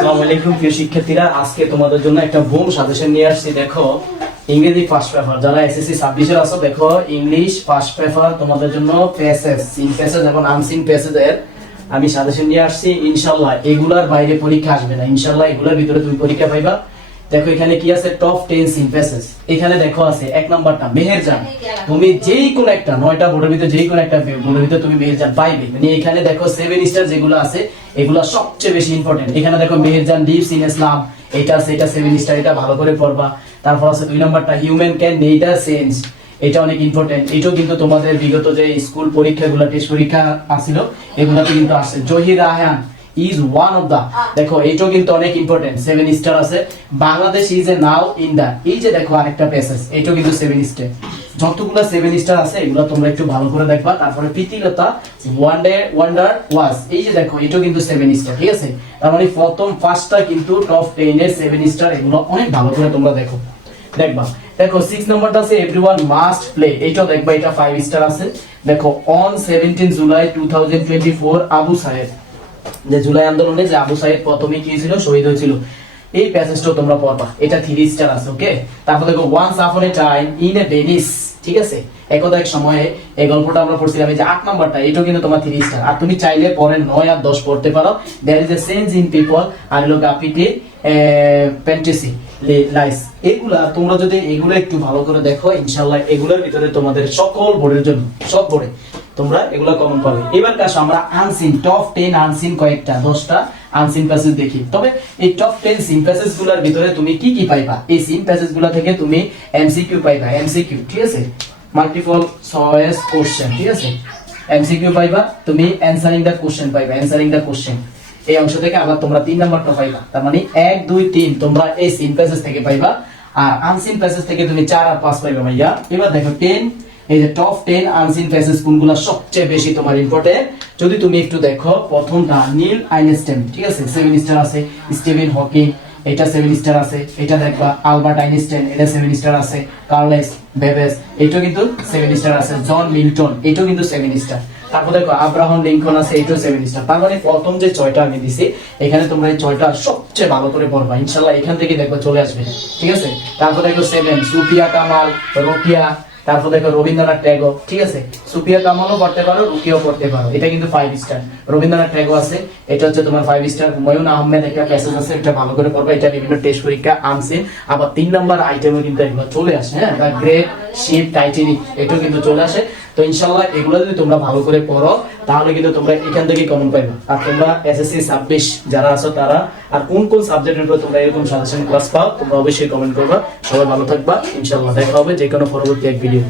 আসসালামু আলাইকুম প্রিয় শিক্ষার্থীরা, আজকে তোমাদের জন্য একটা বুম সাজেশন নিয়ে আসছি। দেখো, ইংরেজি ফার্স্ট পেপার যারা এসএসসি 26 এর আছো, দেখো ইংলিশ ফার্স্ট পেপার তোমাদের জন্য প্যাসেজ, সিন প্যাসেজ এবং আনসিন প্যাসেজের আমি সাজেশন নিয়ে আসছি। ইনশাআল্লাহ এগুলার বাইরে পরীক্ষা আসবে না, ইনশাআল্লাহ এগুলার ভিতরে তুমি পরীক্ষা পাইবা। দেখো এখানে কি আছে, টপ 10 সিন প্যাসেজ। এখানে দেখো আছে এক নাম্বারটা মেহেরজান। তুমি যেই কোন একটা 9টা বোর্ডের ভিতরে যেই কোন একটা বোর্ডের ভিতরে তুমি মেহেরজান পাইবে। মানে এখানে দেখো 7 স্টার যেগুলো আছে এগুলো সবচেয়ে বেশি ইম্পর্টেন্ট। এখানে দেখো মেহেরজান ডিপস ইন ইসলাম, এটা আছে, এটা 7 স্টার, এটা ভালো করে পড়বা। তারপর আছে 2 নাম্বারটা হিউম্যান ক্যান নেইদার সেন্স, এটা অনেক ইম্পর্টেন্ট। এটাও কিন্তু তোমাদের বিগত যে স্কুল পরীক্ষাগুলো, টেস্ট পরীক্ষা আসছিল এগুলাতে কিন্তু আসছে। Zahir Raihan is one of the, দেখো এটাও কিন্তু অনেক ইম্পর্টেন্ট, 7 স্টার আছে। Bangladesh is a now in the, এই যে দেখো আরেকটা প্যাসেজ, এটাও কিন্তু 7 স্টার। যতগুলো 7 স্টার আছে এগুলো তোমরা একটু ভালো করে দেখবা। তারপরে প্রীতিলতা ওয়ান্ডার ওয়াজ, এই যে দেখো এটাও কিন্তু 7 স্টার, ঠিক আছে। তার মানে প্রথম ফার্স্টটা কিন্তু টপ 10 এর 7 স্টার, এগুলো অনেক ভালো করে তোমরা দেখো দেখবা। দেখো 6 নাম্বারটা আছে এভরিওয়ান মাস্ট প্লে, এটাও দেখবা, এটা 5 স্টার আছে। দেখো অন 17 জুলাই 2024 আবু সাহেব, যে জুলাই আন্দোলনে যে আবু সাইদ প্রথমে কি ছিল, শহীদ হয়েছিল, এই প্যাসেজটাও তোমরা পড়বা, এটা 3 স্টার আছে। ওকে, তারপর দেখো once upon a time in a Venice, ঠিক আছে, একদা এক সময়ে, এই গল্পটা আমরা পড়ছিলাম। এই যে 8 নাম্বারটা, এটাও কিন্তু তোমার 3 স্টার। আর তুমি চাইলে পরে 9 আর 10 পড়তে পারো। There is a change in people আর লোক আপিতে ফ্যান্টাসি লাইস, এগুলা তোমরা যদি এগুলো একটু ভালো করে দেখো, ইনশাআল্লাহ এগুলোর ভিতরে তোমাদের সকল বোর্ডের জন্য, সব বোর্ডে তোমরা এগুলা কমন পাবে। এবার কাছে আমরা আনসিন টপ 10 আনসিন কয়েকটা 10টা আনসিন প্যাসেজ দেখি। তবে এই টপ 10 সিন প্যাসেজ গুলোর ভিতরে তুমি কি কি পাইবা, এই সিন প্যাসেজ গুলো থেকে তুমি এমসিকিউ পাইবা, এমসিকিউ, ঠিক আছে, মাল্টিপল চয়েস কোশ্চেন, ঠিক আছে, এমসিকিউ পাইবা, তুমি অ্যানসারিং দা কোশ্চেন পাইবা, অ্যানসারিং দা কোশ্চেন এই অংশ থেকে। আবার তোমরা 3 নাম্বারটা পাইবা, তার মানে 1 2 3 তোমরা এই সিন প্যাসেজ থেকে পাইবা। আর আনসিন প্যাসেজ থেকে তুমি 4 আর 5 পাইবা ভাইয়া। এবার দেখো 10, এই যে টপ 10 আনসিন প্যাসেজ কোনগুলো সবচেয়ে বেশি তোমার ইম্পর্টেন্ট, যদি তুমি একটু দেখো। প্রথমটা নীল আইনস্টাইন, ঠিক আছে, 7 স্টার আছে। স্টিভেন হকিং, এটা 7 স্টার আছে। এটা দেখবা আলবার্ট আইনস্টাইন, এটা 7 স্টার আছে। কার্লেস বেবেজ, এটাও কিন্তু 7 স্টার আছে। জন মিল্টন, এটাও কিন্তু 7 স্টার। তারপর দেখো আব্রাহাম লিঙ্কন আছে, এটাও 7 স্টার। তার মানে প্রথম যে 6টা আমি দিছি, এখানে তোমরা এই 6টা সবচেয়ে ভালো করে পড়বা, ইনশাআল্লাহ এখান থেকে দেখো চলে আসবে, ঠিক আছে। তারপর দেখো 7 সুফিয়া কামাল, রোকিয়া, তারপর দেখো রবীন্দ্রনাথ ট্যাগোর, ঠিক আছে, সুফিয়া কামালও পড়তে পারো, রুকিয়াও পড়তে পারো, এটা কিন্তু 5 স্টার। রবীন্দ্রনাথ ট্যাগোর আছে, এটা হচ্ছে তোমার 5 স্টার। হুমায়ুন আহমেদ একটা প্যাসেজ আছে, এটা ভালো করে পড়বা, এটা বিভিন্ন টেস্ট পরীক্ষা আনছে। আবার 3 নাম্বার আইটেমে কিন্তু একবার চলে আসে, হ্যাঁ, দ্য গ্রেট শিপ টাইটানিক, এটাও কিন্তু চলে আসে। তো ইনশাআল্লাহ এগুলো যদি তোমরা ভালো করে পড়ো তাহলে কিন্তু তোমরা এখান থেকে কমন পাইবা। আর তোমরা এসএসসি 26 যারা আছো তারা আর কোন কোন সাবজেক্টের উপর তোমরা এরকম সাজেশন ক্লাস পাও তোমরা অবশ্যই কমেন্ট করবা। সবাই ভালো থাকবা, ইনশাআল্লাহ দেখা হবে যে কোনো পরবর্তী এক ভিডিও।